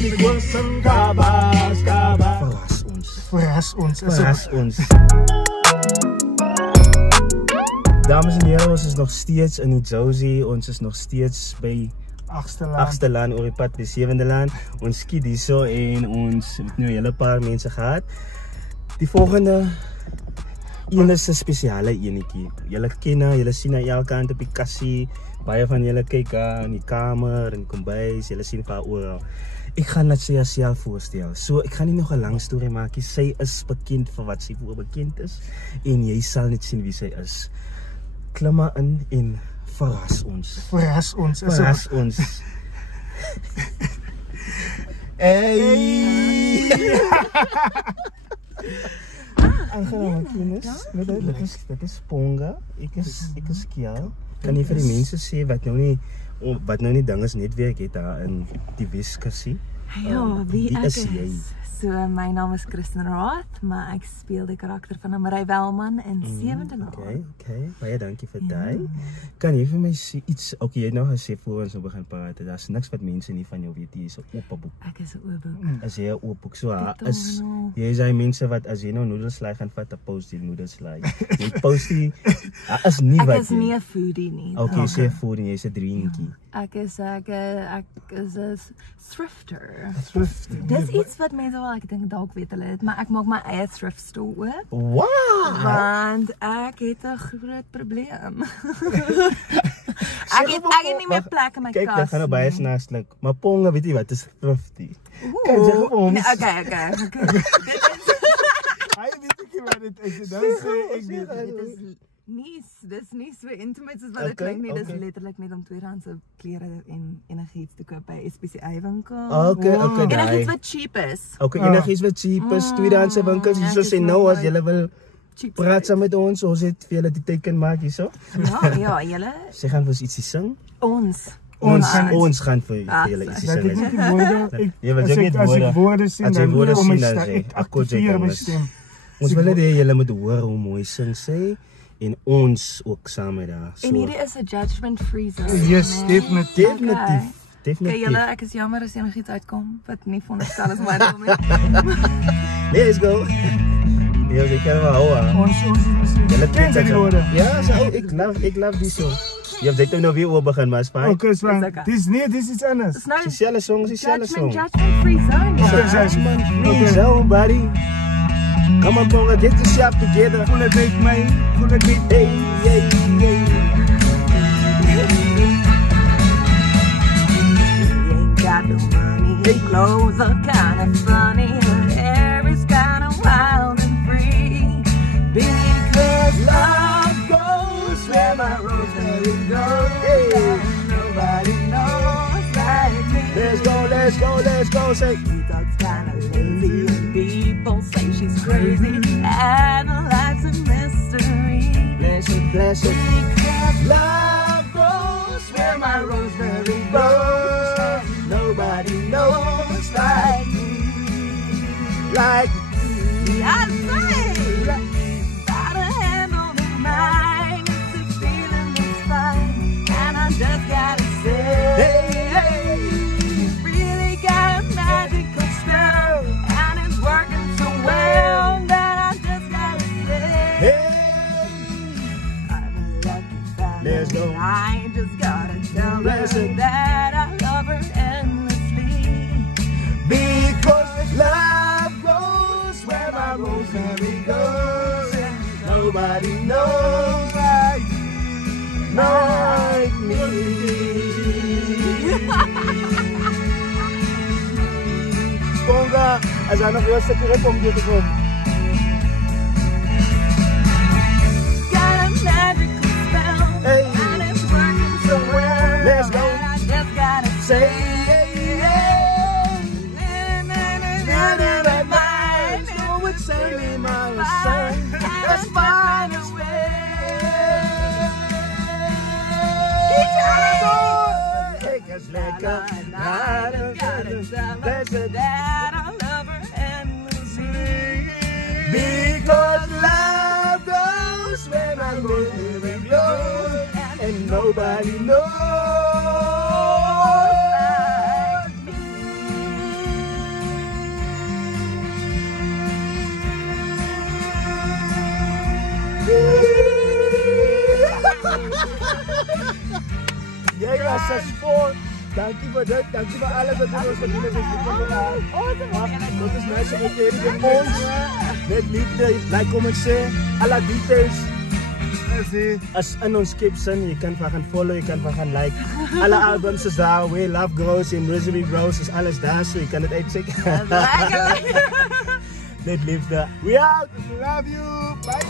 die koers en kabas. Verras ons. Dames en heren, ons is nog steeds in die Josie. Ons is nog steeds bij 8ste laan oor die pad by 7de laan. Ons skiet hier so en ons het nu een hele paar mensen gehad. Die volgende een is een speciale enetjie. Julle ken haar, julle sien haar elke kant op die kassie. Baie van julle kyk haar in die kamer, in die kombuis, julle sien haar oral. Ik ga net sy haarself voorstel. So ek gaan nie nog 'n lang storie maak nie. Sy is bekend vir wat sy voor bekend is en jy sal net sien wie sy is. Klim maar in en verras ons. Verras ons. Hey! Aangename kennis. Dit is Ponga. Ek is Kiel. Kan jy vir die mense sê wat nou nie dinges netwerk het daar in die Weskassie? Ja, wie ek is jy? So, my naam is Kristen Rath, maar ek speel die karakter van Amarei Welman in 7de laan. Okay. Baie dankie vir dit. Kan jy vir my sê iets, jy het nou gesê voor ons begin praat, daar's niks wat mense nie van jou weet, jy is 'n oop boek. Ek is 'n oop boek. As jy 'n oop boek, so jy is hy mense wat as jy nou noedelslaai gaan vat, post die noedelslaai. Jy post die, is nie wat ek is nie 'n foodie nie. Okay, sê 'n foodie, jy's 'n drinkie. Ek is 'n thrifter. Dis iets wat mense wel, ek dink dalk weet hulle dit, maar ek maak my eie thrift store oop. Wow! Want ek het 'n groot probleem. ek het nie meer plek in my kas. Kyk, dit gaan nou baie snaaslik. Maar Ponga, weet jy wat, is thrifty. Kan jy sê vir ons? Okay. Hy weet ek wat dit is. Dan sê ek dit. Dis nie so intimate as wat dit klink nie. Dis letterlik net om tweedehandse klere en enigiets te koop by SPCA winkel. Okay, enigiets wat cheap is. Okay, enigiets wat cheap is, tweedehandse winkels. Hierso sê nou as julle wil praat saam met ons het vir julle die teken maak hierso. Ja, julle. Sy gaan vir ons ietsie sing. Ons gaan vir julle ietsie sing. Dit is nie woorde. As ek woorde sien, dan ek aktiveer my stem. Ons wil hê julle moet hoor hoe mooi sing sy. En ons ook saam daar. En hierdie is 'n judgment-free zone. Yes, definitief. Okay, julle, ek is jammer as enigiets uitkom wat nie veronderstel is my rol nie. Let's go. Ja, jy kan maar hou. Ons ken die woorde. Ja, so ek love die song. Jy het nou weer oor begin, maar is fine. Okay, so dis iets anders. Dieselfde song. Judgment-free zone. Judgment-free zone, buddy. Come on, Ponga, get the shop together. Full of big man, full of big hey. Ain't got no money, clothes are kinda funny, her hair is kinda wild and free. Because love goes where my rosemary goes, and nobody knows like me. Let's go, say. He talks kinda lazy and people say she's crazy, and life's a mystery. Bless it. Because love goes where my rosemary goes, and nobody knows like me. I say, got a hand on his mind, it's a feeling that's fine, and I just gotta say, he's really got a magical spell, and it's working so well that I just gotta say, I'm a lucky family. Let's go. I just gotta tell her that I love her endlessly. Because love goes where my rosemary goes, and nobody knows like me. Ponga, as I nog wel stukje rap om hier te komen. Got a magical spell, and it's working so well. Let's go. I just gotta say, let's find a way. That I love her endlessly. Because love goes where my rosemary goes, and nobody knows like me. Jy was so sport. Dankie vir dit. Dankie vir alles wat jy ons gedoen het. Dit is nice om te hê ons met liefde, like, comment, share, alle details. As in ons caption, jy kan vir gaan follow, jy kan vir gaan like. Alle albums is daar, Where Love Grows en Rosary Grows is alles daar, so jy kan dit uitcheck. Net liefde. We out. Love you. Bye.